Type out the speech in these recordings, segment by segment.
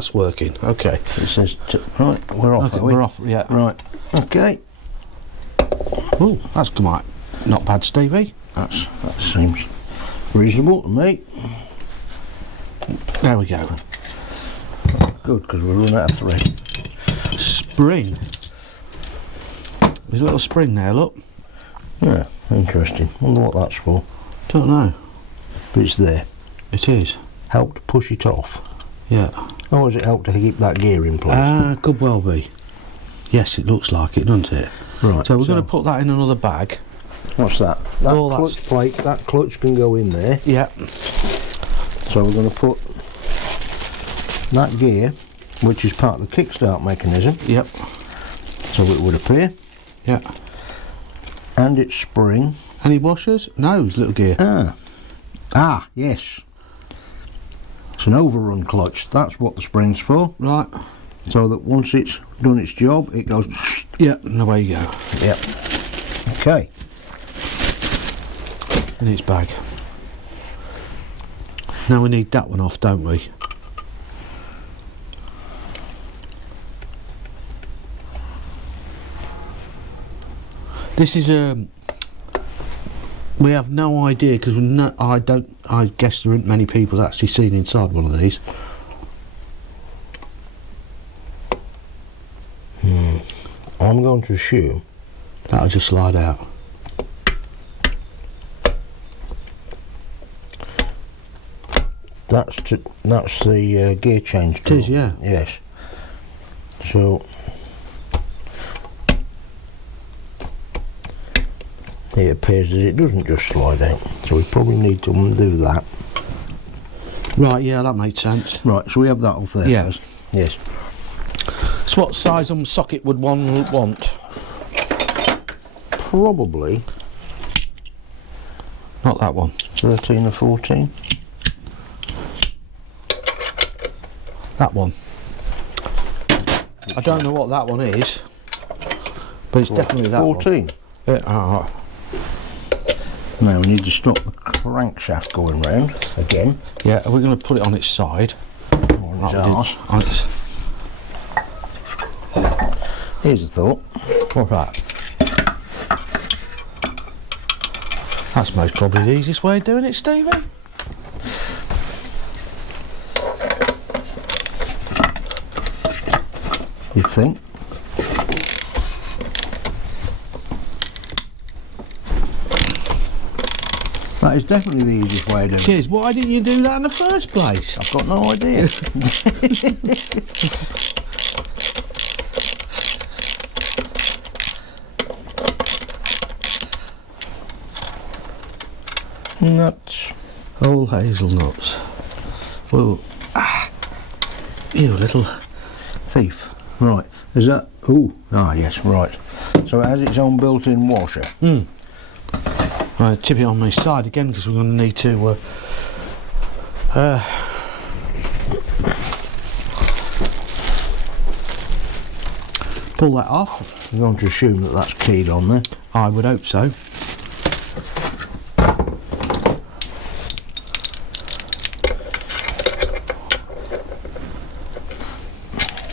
that's working. Okay. It says, right, we're off, Okay, are we? we're off, yeah. Right, okay. Oh, that's come out. Not bad, Stevie. That seems reasonable to me. There we go. Good, because we're running out of thread. Spring. There's a little spring there, look. Yeah, interesting. Wonder what that's for. Don't know. But it's there. It is. Help to push it off. Yeah. Or does it help to keep that gear in place? Could well be. Yes, it looks like it, doesn't it? Right. So we're going to put that in another bag. What's that? That All clutch plate, that clutch can go in there. Yeah. So we're going to put that gear, which is part of the kickstart mechanism. Yep. So it would appear. Yeah. And its spring. Any washers? No, it's little gear. Ah, yes. It's an overrun clutch. That's what the spring's for. Right. So that once it's done its job, it goes. Yeah, and away you go. Yep. Okay. In its bag. Now we need that one off, don't we? This is we have no idea because I guess there aren't many people actually seen inside one of these. I'm going to assume That'll just slide out. that's the gear change tool. It is, yeah. Yes. So it appears that it doesn't just slide out. So we probably need to undo that. Right, yeah, that makes sense. Right, so we have that off there Yeah. first. Yes. So what size socket would one want? Probably Not that one. 13 or 14. That one. I don't know what that one is, but it's definitely that 14. one. Yeah, alright. Now we need to stop the crankshaft going round again. Yeah, we're going to put it on its side. On its arse. On its... Here's a thought. Alright. That's most probably the easiest way of doing it, Stevie. You'd think. That is definitely the easiest way of doing it. Cheers, why didn't you do that in the first place? I've got no idea. Nuts. Whole hazelnuts. Whoa. You little... Thief. Right. Is that... Ooh. Ah, yes, right. So it has its own built-in washer. I'll tip it on my side again because we're going to need to pull that off. I'm going to assume that that's keyed on there. I would hope so.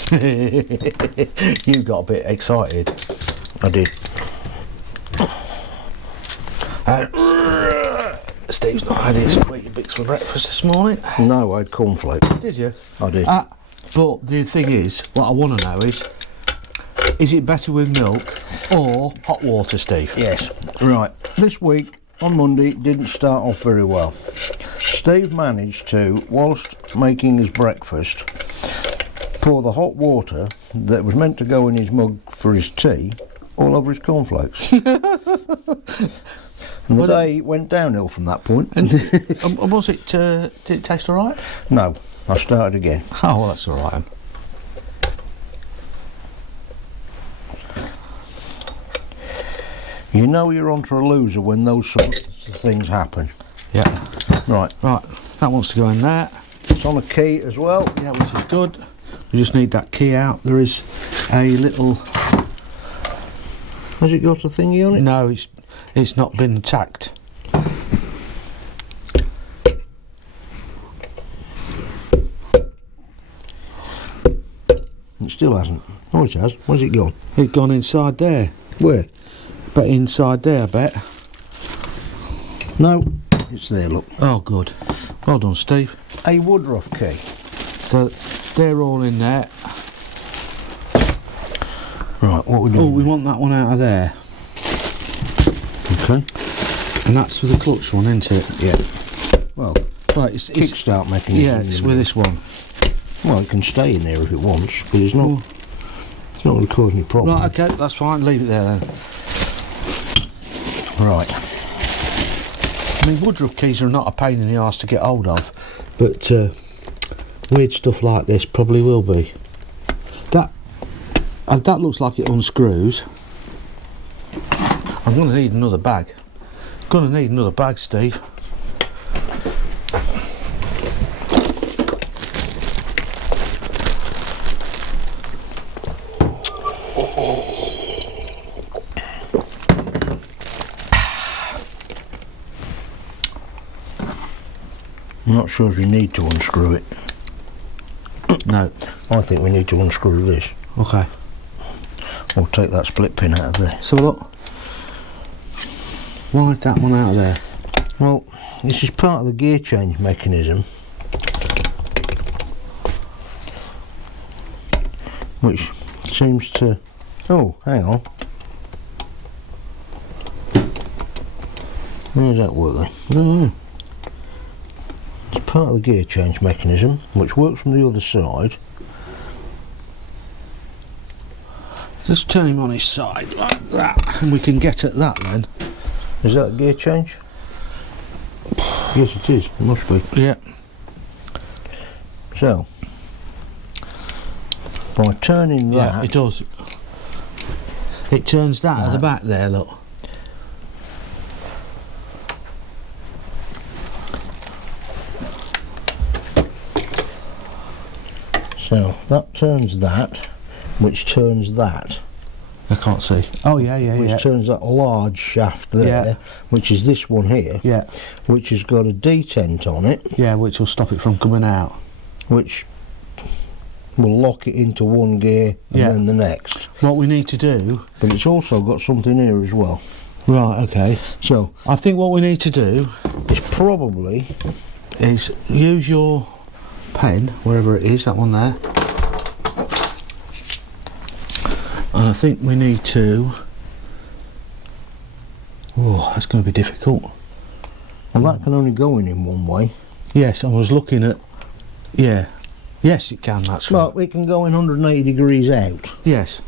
You got a bit excited. I did. Steve's not had his Wheatie Bix for breakfast this morning. No, I had cornflakes. Did you? I did. But the thing is, what I want to know is it better with milk or hot water, Steve? Yes. Right. This week, on Monday, it didn't start off very well. Steve managed to, whilst making his breakfast, pour the hot water that was meant to go in his mug for his tea all over his cornflakes. And the day went downhill from that point. And was it? Did it taste all right? No, I started again. Oh, well, that's all right. You know you're onto a loser when those sorts of things happen. Yeah. Right. Right. That wants to go in there. It's on a key as well. Yeah, which is good. We just need that key out. There is a little. Has it got a thingy on it? No, it's not been tacked. It still hasn't. Oh, it has. Where's it gone? It's gone inside there. Where? Bet inside there, I bet. No, it's there, look. Oh, good. Well done, Steve. A Woodruff key. So they're all in there. Right, what we Oh, doing? we want that one out of there. Okay. And that's for the clutch one, isn't it? Yeah. Well, Right, it's kickstart mechanism. yeah, it's with this one. Well, it can stay in there if it wants, but it's not. It's not going to cause any problems. Right, okay, that's fine. Leave it there then. Right. I mean, Woodruff keys are not a pain in the arse to get hold of, but weird stuff like this probably will be. That looks like it unscrews. I'm going to need another bag. Going to need another bag, Steve. I'm not sure if you need to unscrew it. No. I think we need to unscrew this. Okay. Or take that split pin out of there. So look. Why is that one out of there? Well, this is part of the gear change mechanism, which seems to... Oh, hang on. How's that working? I don't know. It's part of the gear change mechanism, which works from the other side. Just turn him on his side like that, and we can get at that then. Is that a gear change? Yes, it is. It must be. Yeah. So, by turning that... Yeah, it does. It turns that at the back there, look. So, that turns that, which turns that. I can't see. Oh, yeah, Which turns that large shaft there, which is this one here, Yeah, which has got a detent on it, yeah, which will stop it from coming out. which will lock it into one gear and Yeah. then the next. What we need to do... But it's also got something here as well. Right, okay. So, I think what we need to do it's probably... is use your pen, wherever it is, that one there. And I think we need to... Oh, that's going to be difficult. Well, that can only go in one way. Yes, I was looking at... Yeah. Yes, it can, that's right. Well, it can go in 180 degrees out. Yes.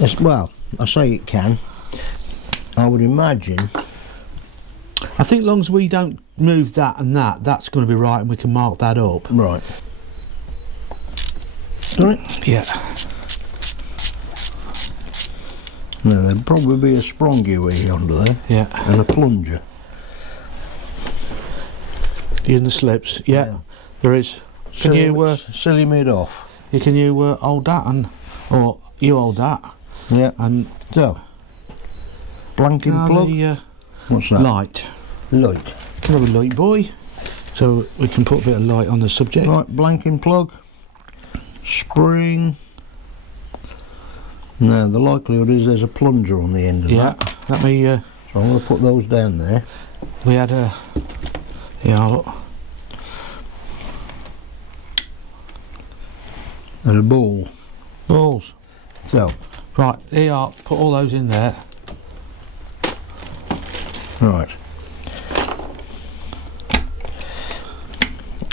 Yes, well, I say it can. I would imagine... I think long as we don't move that and that, that's going to be right and we can mark that up. Right. Right. Yeah. Now, there'd probably be a sprung-gear under there. Yeah. And a plunger. In the slips, yeah. There is. Can you silly mid off? can you hold that and... Or you hold that. Yeah. And... So, blanking now plug. the What's that? light. Light. Can have a light, boy. So we can put a bit of light on the subject. Right, blanking plug. Spring. Now, the likelihood is there's a plunger on the end of Yeah. that. Let me... So I'm going to put those down there. we had a... Yeah, look. And a ball. Balls. So, Right, here are. Put all those in there. right.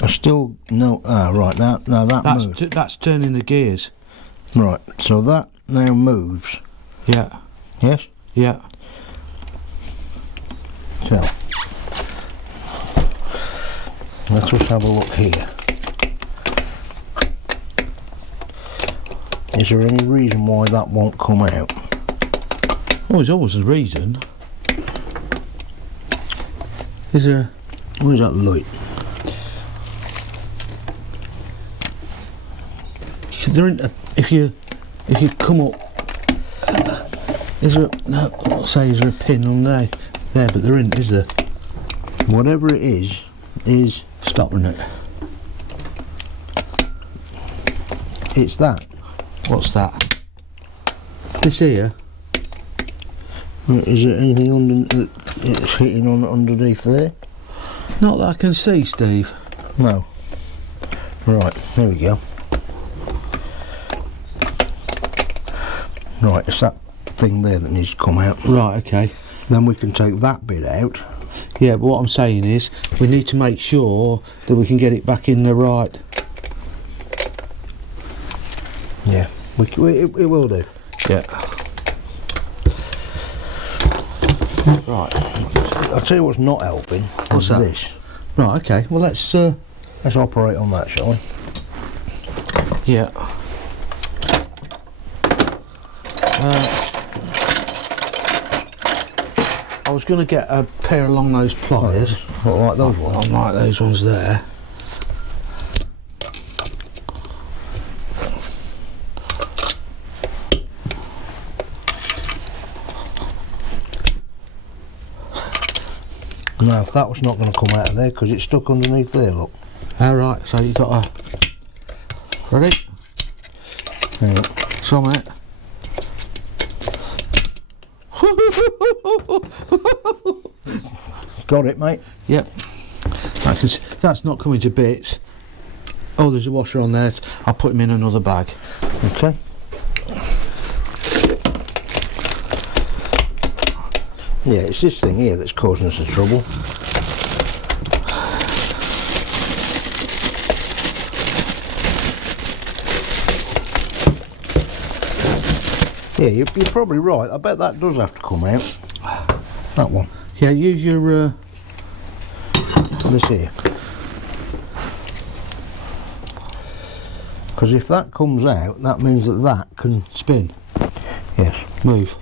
I still no. Right. Now that moves. That's turning the gears. Right. So that now moves. Yeah. Yes. Yeah. So let's just have a look here. Is there any reason why that won't come out? Oh, there's always a reason. Is there? Where's that light? There ain't a, if you come up, is there? No, I'll say is there a pin on there? There, but there isn't, is there? Whatever it is stopping it. it's that. What's that? This here? Is there anything under that's hitting on underneath there? Not that I can see, Steve. No. Right, there we go. Right, it's that thing there that needs to come out. Right, okay. Then we can take that bit out. Yeah, but what I'm saying is, we need to make sure that we can get it back in the right. Yeah, it will do. Yeah. Right. I'll tell you what's not helping. What's that? This. Right, okay. Well, let's operate on that, shall we? yeah. I was going to get a pair of long nose pliers. What, like those ones? I like those ones there. No, that was not going to come out of there because it's stuck underneath there, look. Alright, so you got a... Ready? Yeah. So, mate. Got it, mate? Yep. That's not coming to bits. Oh, there's a washer on there. I'll put him in another bag. Okay. Yeah, it's this thing here that's causing us the trouble. Yeah, you're probably right. I bet that does have to come out. That one. Yeah, use your... This here. Because if that comes out, that means that that can... spin. Yes. Move.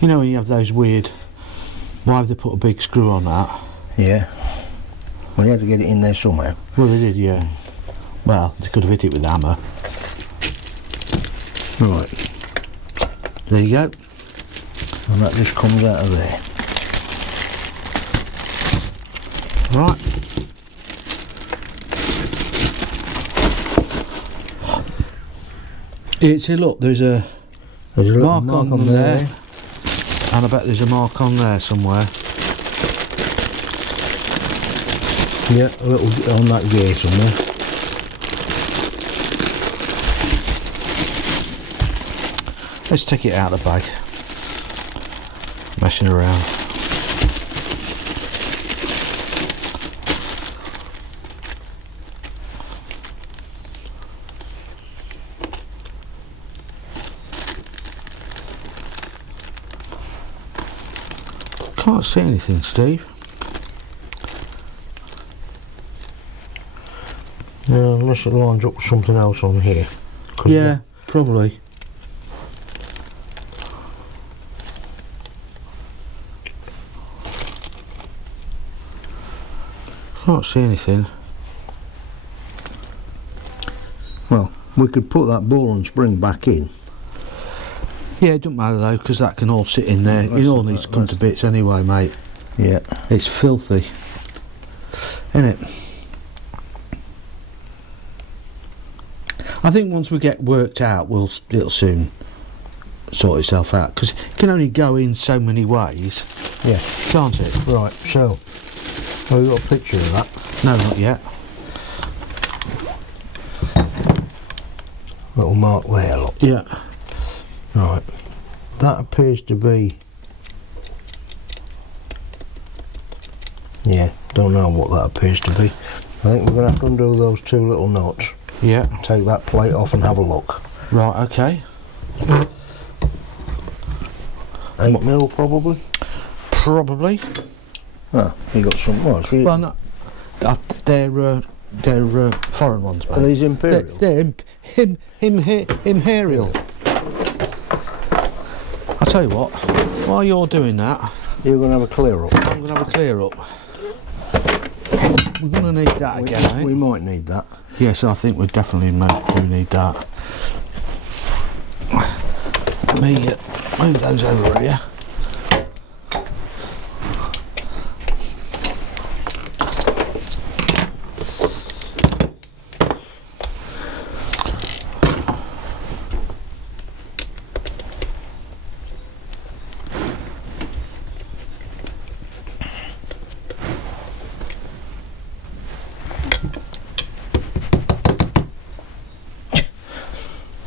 You know when you have those weird... Why have they put a big screw on that? Yeah. Well, you had to get it in there somehow. Well, they did, yeah. Well, they could have hit it with a hammer. Right. There you go. And that just comes out of there. Right. It's a look, there's a mark on there. And I bet there's a mark on there somewhere. Yeah, a little on that gear somewhere. Let's take it out of the bag. Messing around. Can't see anything, Steve. Yeah, unless it lines up with something else on here. Yeah, probably. Can't see anything. Well, we could put that ball and spring back in. Yeah, it doesn't matter though, because that can all sit in there. It all needs to come to bits anyway, mate. Yeah. It's filthy, isn't it? I think once we get worked out, it'll soon sort itself out, because it can only go in so many ways. Yeah. Can't it? Right. So, have you got a picture of that? No, not yet. Little mark there, look. Yeah. Right. That appears to be... Yeah, don't know what that appears to be. I think we're going to have to undo those two little nuts. Yeah. Take that plate off and have a look. Right, okay. 8 mil probably? Probably. Ah, you got some more. Well, no, they're foreign ones, mate. Are these Imperial? They're Imperial. I'll tell you what, while you're doing that, You're going to have a clear up. I'm going to have a clear up. We're going to need that again, eh? We might need that. Yes, I think we definitely do need that. Let me move those over here.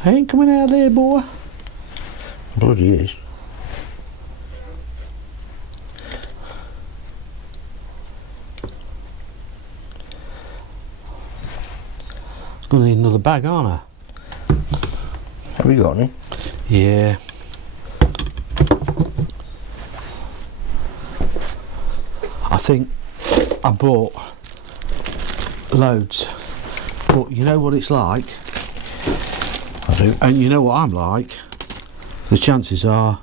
Ain't coming out there, boy. Bloody is. Gonna need another bag, aren't I? Have you got any? Yeah. I think I bought loads, but you know what it's like, I do. and you know what I'm like. The chances are,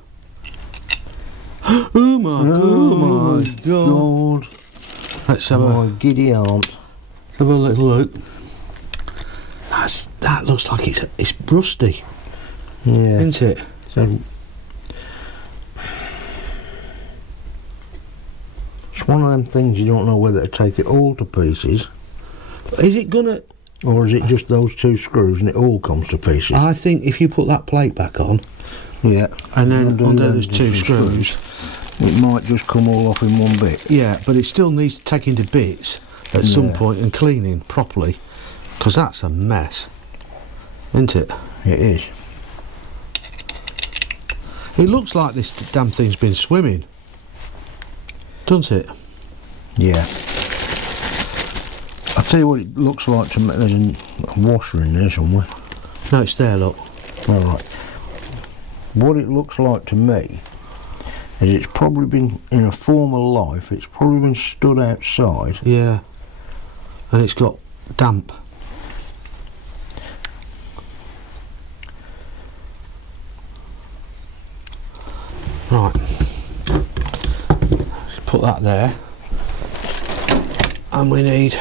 oh my god! Let's have My giddy aunt. have a little look. That looks like it's rusty, Yeah. isn't it? So, it's one of them things you don't know whether to take it all to pieces, Is it gonna? or is it just those 2 screws and it all comes to pieces? I think if you put that plate back on, Yeah. and then Undo under those there's 2 different screws. It might just come all off in one bit. Yeah, but it still needs taking to bits at some Yeah. point and cleaning properly, because that's a mess, isn't it? It is. It looks like this damn thing's been swimming, doesn't it? Yeah. I'll tell you what it looks like to me. There's a washer in there somewhere. No, it's there, look. Alright. What it looks like to me is it's probably been, in a former life, it's probably been stood outside. Yeah. And it's got damp. Right. Put that there. And we need...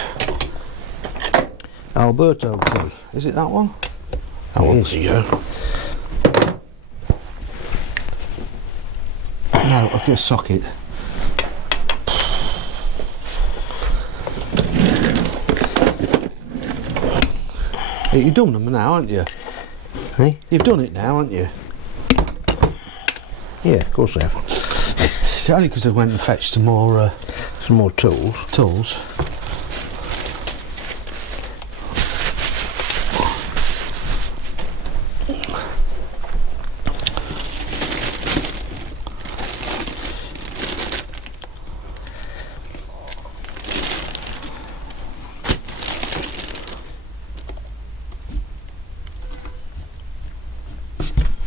Alberto key. Is it that one? That It one. is. There you go. No, I'll get a socket. You've done them now, haven't you? Hey? You've done it now, haven't you? Yeah, of course I have. It's only because I went and fetched some more Some more tools. tools.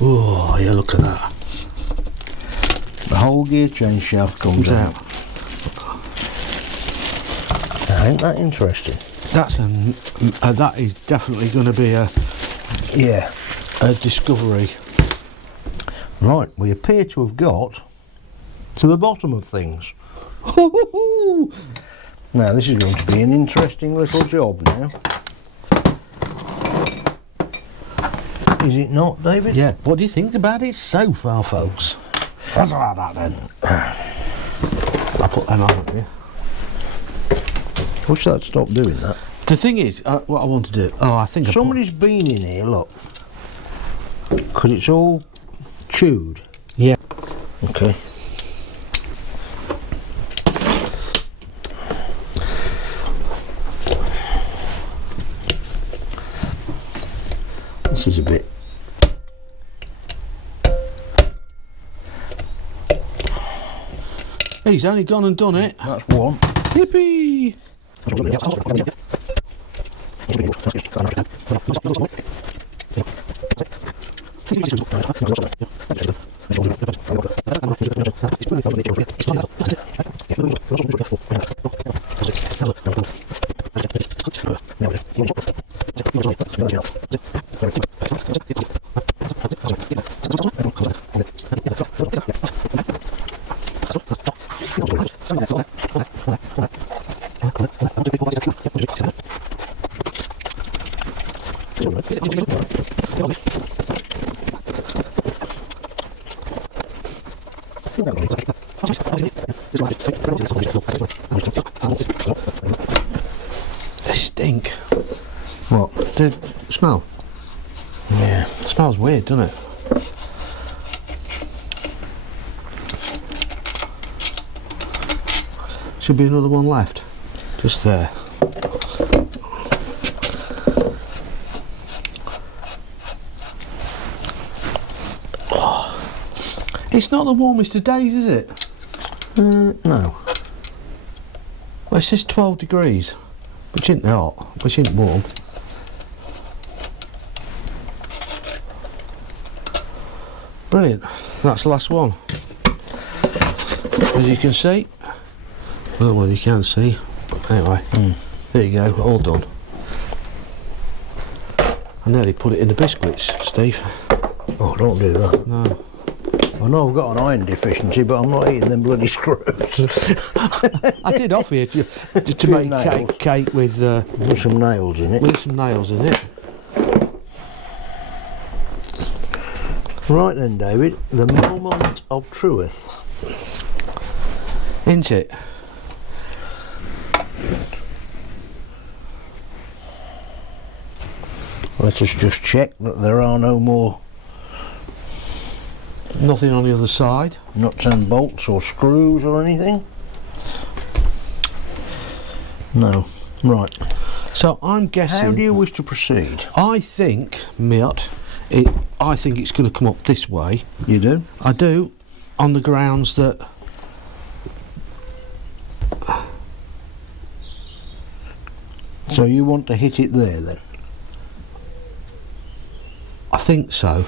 Oh, yeah, look at that. The whole gear change shaft comes out. Ain't that interesting? That's that is definitely going to be Yeah. a discovery. Right, we appear to have got to the bottom of things. Now this is going to be an interesting little job now. Is it not, David? Yeah. What do you think about it so far, folks? That's about that then. I'll put them on, won't you? Wish that'd stop doing that. The thing is, what I want to do. Oh, I think Somebody's been in here, look. Because it's all chewed. Yeah. Okay. This is a bit. He's only gone and done it. That's one. Yippee! They stink. What? The smell. Yeah. It smells weird, doesn't it? Should be another one left. Just there. It's not the warmest of days, is it? No. Well, it says 12 degrees, which isn't hot, which isn't warm. Brilliant. That's the last one. As you can see, well, you can see. Anyway, there you go, all done. I nearly put it in the biscuits, Steve. Oh, don't do that. No. I know I've got an iron deficiency, but I'm not eating them bloody screws. I did offer you to make cake with some nails in it. With some nails in it. Right then, David, the moment of truth. Isn't it? Let us just check that there are no more Nothing on the other side. nuts and bolts or screws or anything. No. Right. So I'm guessing. How do you wish to proceed? I think, Miot, I think it's going to come up this way. You do? I do, on the grounds that. So you want to hit it there then? I think so.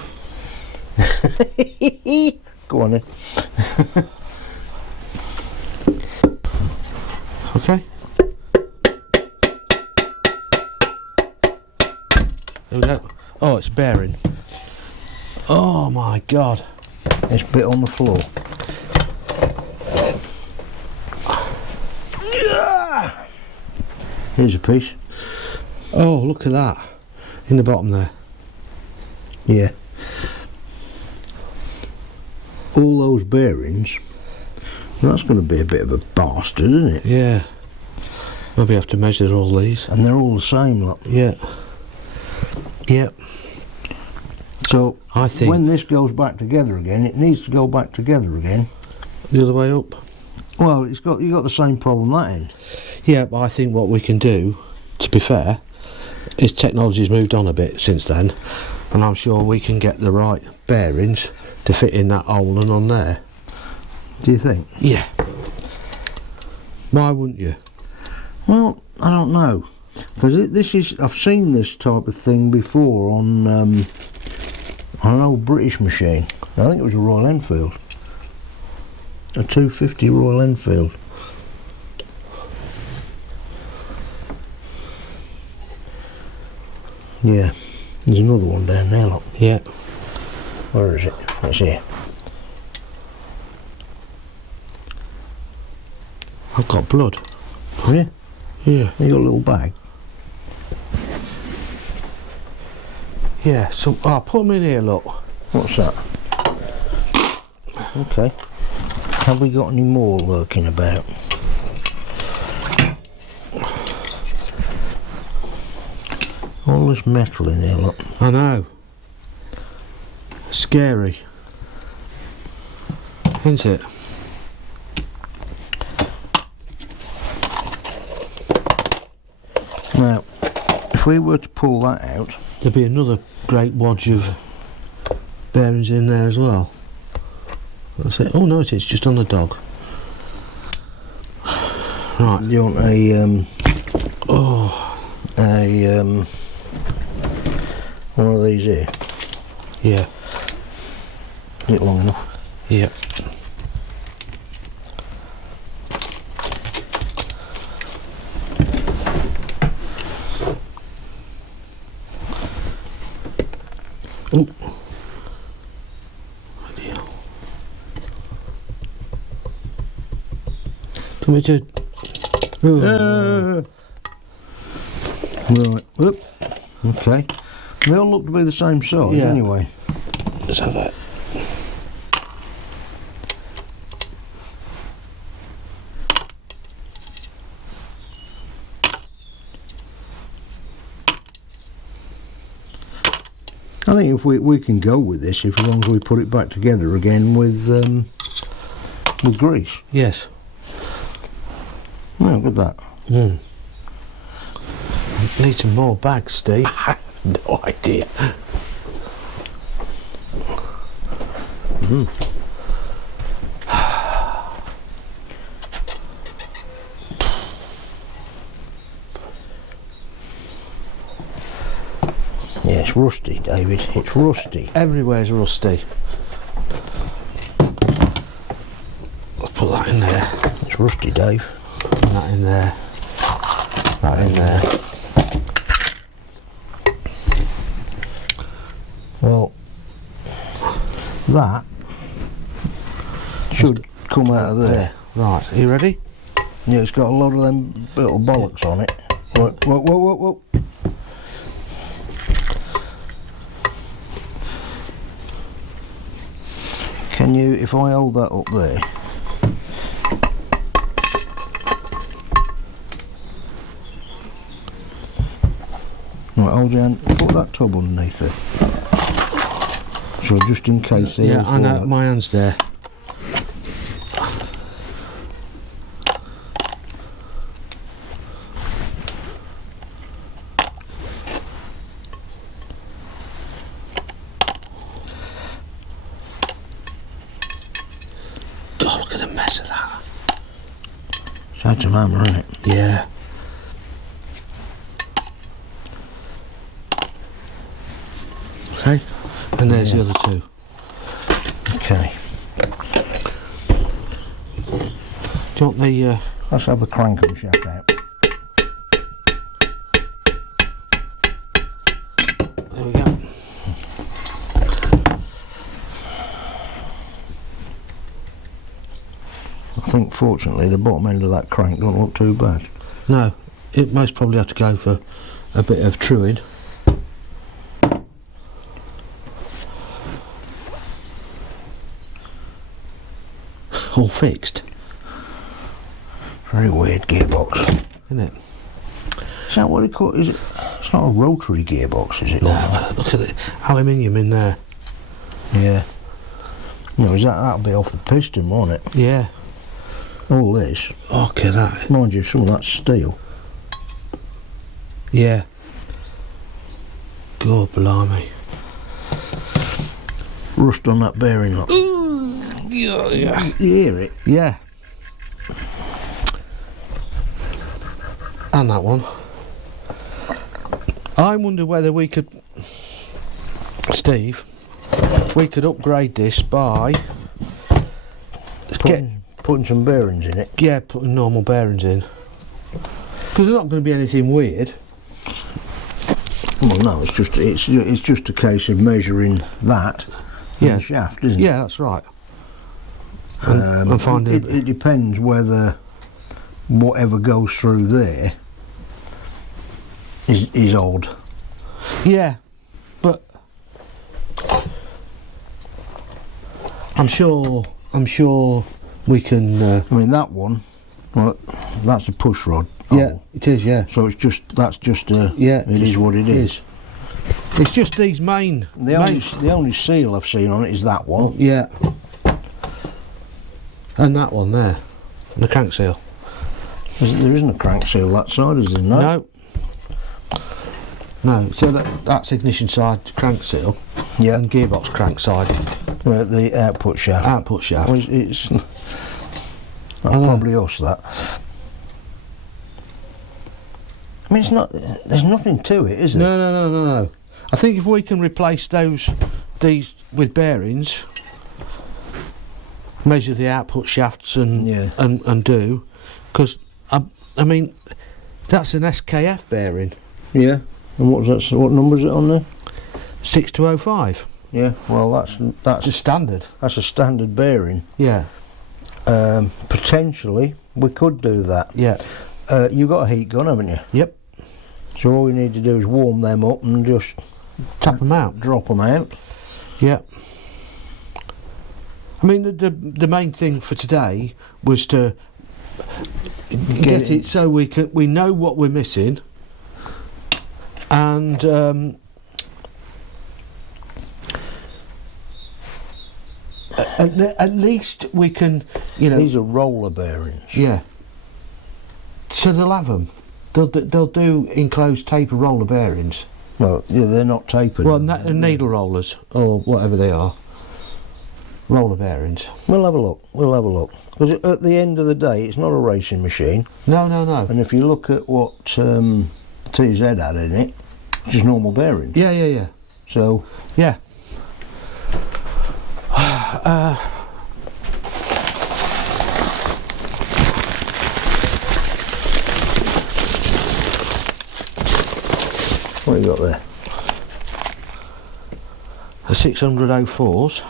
Go on then. Okay. There we go. Oh, it's bearing. Oh my God. It's bit on the floor. Here's a piece. Oh, look at that. In the bottom there. Yeah. All those bearings. That's going to be a bit of a bastard, isn't it? Yeah. Maybe have to measure all these. And they're all the same, look. Yeah. Yep. So I think when this goes back together again, it needs to go back together again. The other way up. Well, you've got the same problem that end. Yeah, but I think what we can do, to be fair, is technology's moved on a bit since then, and I'm sure we can get the right bearings to fit in that hole and on there. Do you think? Yeah. Why wouldn't you? Well, I don't know, because I've seen this type of thing before on an old British machine. I think it was a Royal Enfield, a 250 Royal Enfield. Yeah, there's another one down there, look. Yeah. Where is it? It's here. I've got blood. Yeah? Yeah. You got a little bag? Yeah, so I'll put them in here, look. What's that? Okay. Have we got any more lurking about? All this metal in here, look. I know. Scary. Isn't it? Now, if we were to pull that out, There'd be another great wadge of bearings in there as well. That's it. Oh no, it's just on the dog. Right. you want one of these here? Yeah. Is it long enough? Yeah. Oh. Ideal. Do me to. Oh. Right. Whoop. Okay. They all look to be the same size anyway. Let's have that. I think if we can go with this, as long as we put it back together again with grease. Yes. Oh, look at that. Need some more bags, Steve. I have no idea. Yeah, it's rusty, David. It's rusty. Everywhere's rusty. I'll put that in there. It's rusty, Dave. And that in there. That in there. Well, that should come out of there. Right, are you ready? Yeah, it's got a lot of them little bollocks on it. Whoa, whoa, whoa, whoa. Can you, if I hold that up there, right, hold your hand, put that tub underneath it. So just in case they Yeah, I know, my hand's there. God, look at the mess of that. It's had some hammer, isn't it? Yeah. Okay, and there's the other two. Okay. Do you want the... Let's have the crank shaft out. There we go. I think fortunately the bottom end of that crank don't look too bad. No, it most probably have to go for a bit of truing. All fixed. Very weird gearbox. Isn't it? Is that what they call it? Is it? It's not a rotary gearbox, is it? No, look at the aluminium in there. Yeah. No, that'll be off the piston, won't it? Yeah. All this. Look at that. Mind you, some of that's steel. Yeah. God blimey. Rust on that bearing, look. Yeah. You hear it? Yeah. And that one. I wonder whether we could, Steve, we could upgrade this by Putting some bearings in it. Yeah, putting normal bearings in. Because there's not going to be anything weird. Well, no, it's just a case of measuring that in the shaft, isn't it? Yeah, that's right. And finding it depends whether whatever goes through there is odd. Yeah, but I'm sure we can. I mean, that one, well, that's a push rod. Yeah, it is. Yeah. So that's just a. Yeah. It is what it is. It's just these main. The only seal I've seen on it is that one. Yeah. And that one there, the crank seal. There isn't a crank seal that side, is there? No. No. So that's ignition side crank seal. Yeah. And gearbox crank side. The output shaft. Output shaft. Well, it's probably us that. I mean, it's not. There's nothing to it, is there? No. I think if we can replace these with bearings, measure the output shafts and do, because I mean that's an SKF bearing. Yeah. And what's that? What number is it on there? 6205. Yeah. Well, that's just standard. That's a standard bearing. Yeah. Potentially, we could do that. Yeah. You've got a heat gun, haven't you? Yep. So all you need to do is warm them up and just tap them out, drop them out. Yeah. I mean, the main thing for today was to get it so we know what we're missing, and at least we can, These are roller bearings. Yeah. So they'll have them. They'll do enclosed taper roller bearings. Well, yeah, they're not tapered. Well, needle rollers or whatever they are. Roller bearings. We'll have a look. Because at the end of the day, it's not a racing machine. No. And if you look at what TZ had in it, just normal bearings. Yeah, yeah, yeah. So Yeah. what you got there? The 604s.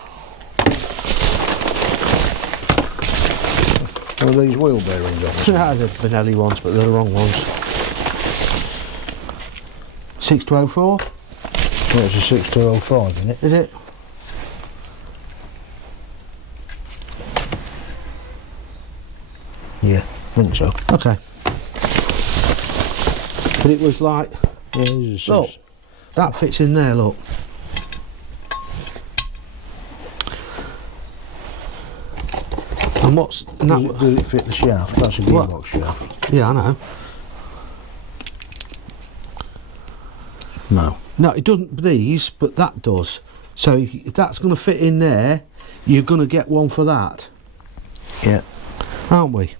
What are these wheel bearings on? No, the Benelli ones, but they're the wrong ones. 6204? Well, it's a 6205, isn't it? Is it? Yeah, I think so. Okay. But it was like, Yeah, these are look, that fits in there, look. And what's... And that, Does it fit the shaft? That's a What? gearbox shaft. yeah, I know. No. No, it doesn't these, but that does. So if that's going to fit in there, you're going to get one for that, Yeah. aren't we?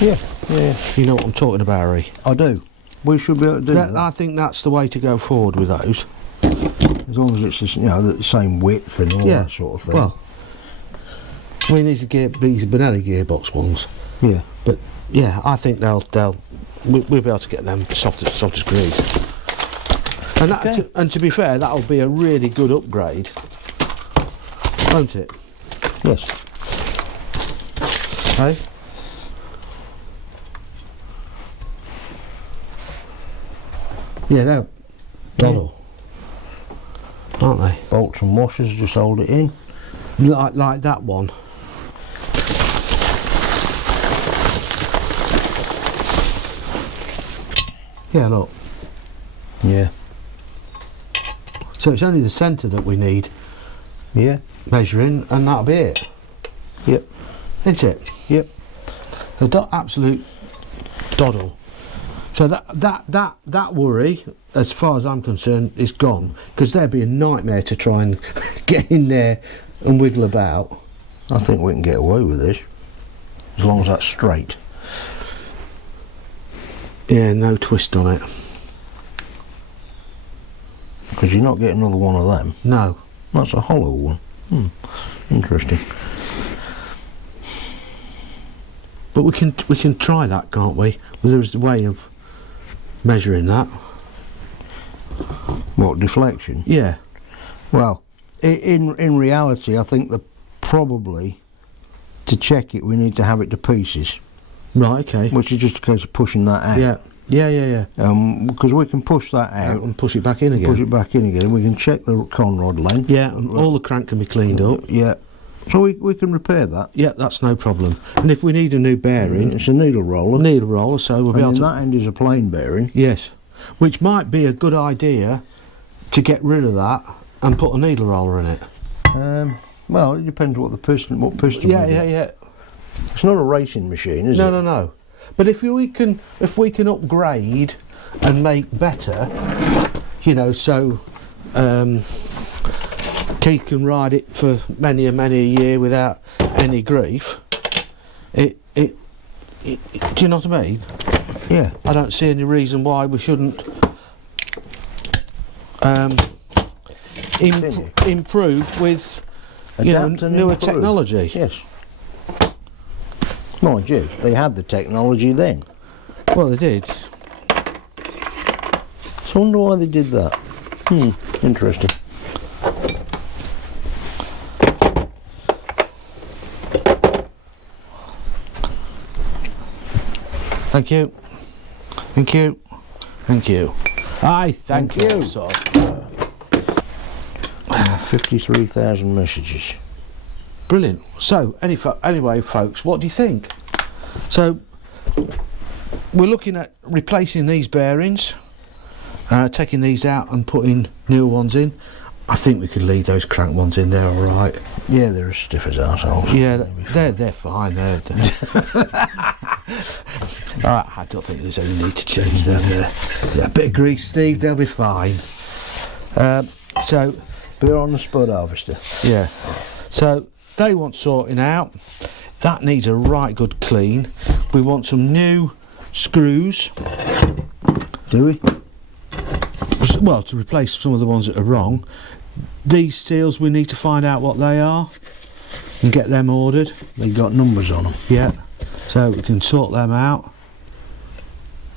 Yeah. Yeah. You know what I'm talking about, Harry. I do. We should be able to do that. I think that's the way to go forward with those. As long as it's the, the same width and all Yeah. that sort of thing. Well, I mean, these are Benelli gearbox ones, yeah. but yeah, I think we'll be able to get them soft as greed. And that, Okay. and to be fair, that'll be a really good upgrade, won't it? Yes. Hey? Yeah, they're doddle, aren't they? Bolts and washers, just hold it in. Like that one. Yeah, look. Yeah. So it's only the centre that we need Yeah. measuring, and that'll be it, Yep. isn't it? Yep. A absolute doddle. So that worry, as far as I'm concerned, is gone, because that'd be a nightmare to try and get in there and wiggle about. I think we can get away with this. As long as that's straight. Yeah, no twist on it. Because you're not getting another one of them. No. That's a hollow one. Interesting. But we can try that, can't we? Well, there's a way of measuring that. What, deflection? Yeah. Well, in reality, I think that probably to check it, we need to have it to pieces, Right. Okay. which is just a case of pushing that out. Yeah. Yeah. Because we can push that out, And push it back in again. push it back in again, and we can check the conrod length. Yeah, and all the crank can be cleaned up. Yeah. So we can repair that. Yeah, that's no problem. And if we need a new bearing, It's a needle roller. needle roller, so we'll be And able then to... that end is a plain bearing. Yes. Which might be a good idea to get rid of that and put a needle roller in it. Well, it depends what piston we get. Yeah. It's not a racing machine, is it? No. But if we can upgrade and make better, so Keith can ride it for many a year without any grief. Do you know what I mean? Yeah. I don't see any reason why we shouldn't improve with Adapt and newer improve. technology. Yes. Mind you, they had the technology then. Well, they did. So I wonder why they did that. Interesting. Thank you. I thank you. So, 53,000 messages. Brilliant. So, anyway, folks, what do you think? So, we're looking at replacing these bearings, taking these out and putting newer ones in. I think we could leave those crank ones in there, all right. Yeah, they're as stiff as arseholes. Yeah, they're fine. They're all right, I don't think there's any need to change them. Yeah, a bit of grease, Steve, they'll be fine. So, They're on the spud harvester. yeah. So they want sorting out. That needs a right good clean. We want some new screws. Do we? well, to replace some of the ones that are wrong. These seals, we need to find out what they are and get them ordered. They got numbers on them. Yeah, so we can sort them out.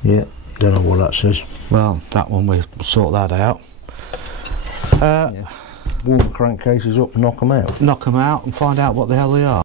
Yeah, don't know what that says. Well, that one, we'll sort that out. Warm the crankcases up, knock them out. Knock them out and find out what the hell they are.